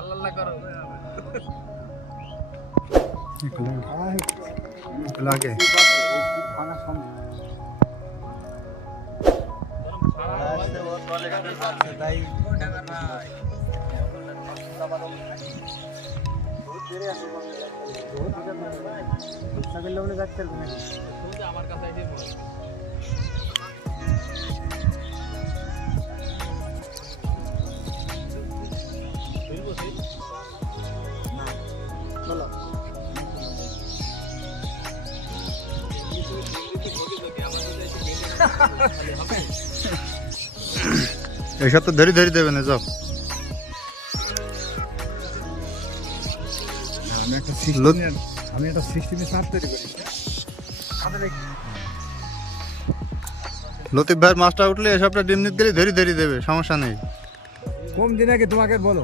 আল্লাহ করো লাগে আমার কাছে এইসব তো ধরে ধরে দেবে না যাও আমি একটা সিস্টেমে সাপ তৈরি করি লতিফ ভাইয়ের মাছটা উঠলে এসবটা ডিম নিতে দিলে ধরে ধরে দেবে সমস্যা নেই কম দিন আগে তোমাকে বলো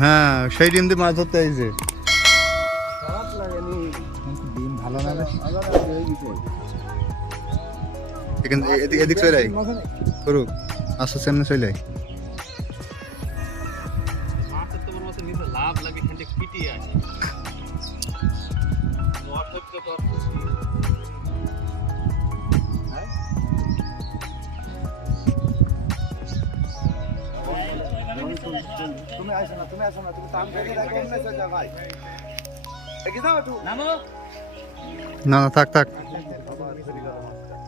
হ্যাঁ সেই ডিম দিয়ে মাছ ধরতে আইছে ডিম ভালো লাগে এখান এদিক চলে আই করুক আস্তে সামনে চলে আই লাভ লাগে পিটি আছে তুমি আসো না তুমি তাম করে রাখো না যা ভাই এগিয়ে যাও তুই নামো না না থাক থাক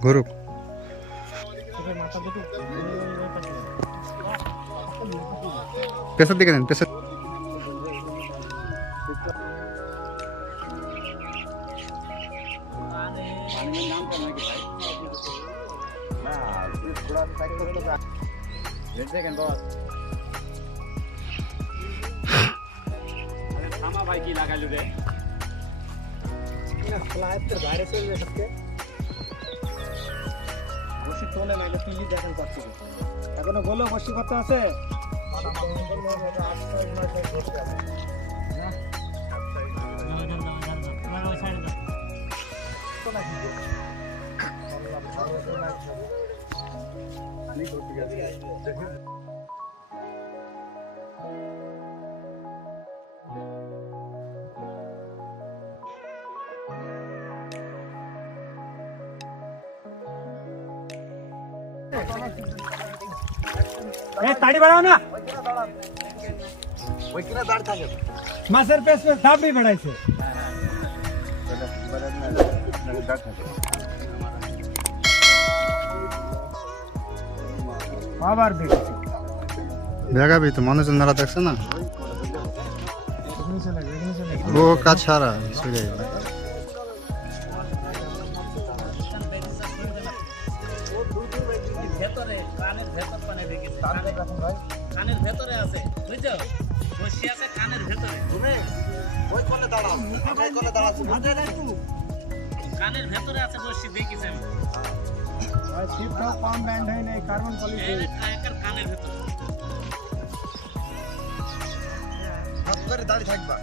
ঘুরুক পেছার দিকে নেন পেছার ভাই কি লাগাইলো রে বাইরে চলবে সবকে বসি তোলে না তুই দেখেন পাচ্ছি এখনো বলো বসি কত আছে ताड़ी बढ़ाओ ना मासर पे धाप भी बढ़ाई से आभार भी জায়গা भी तो মানুষ নারা দেখছে না ও কাজ সারা ছেড়ে কানের ভেতরে আছে বুঝছো বসি আছে কানের ভেতরে তুমি ওই কোলে দাঁড়াও আমি এই কোলে দাঁড়াচ্ছি বুঝতে পারছো কানের ভেতরে আছে বসি দেখিস আমি আর শিপটা কম ব্যান্ড হয় না কার্বন পলিশ এই কাকের কানের ভেতরে হাত করে দাঁড়িয়ে থাকবা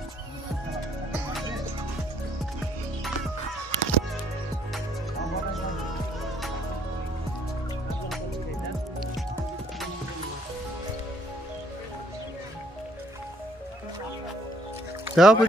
দাও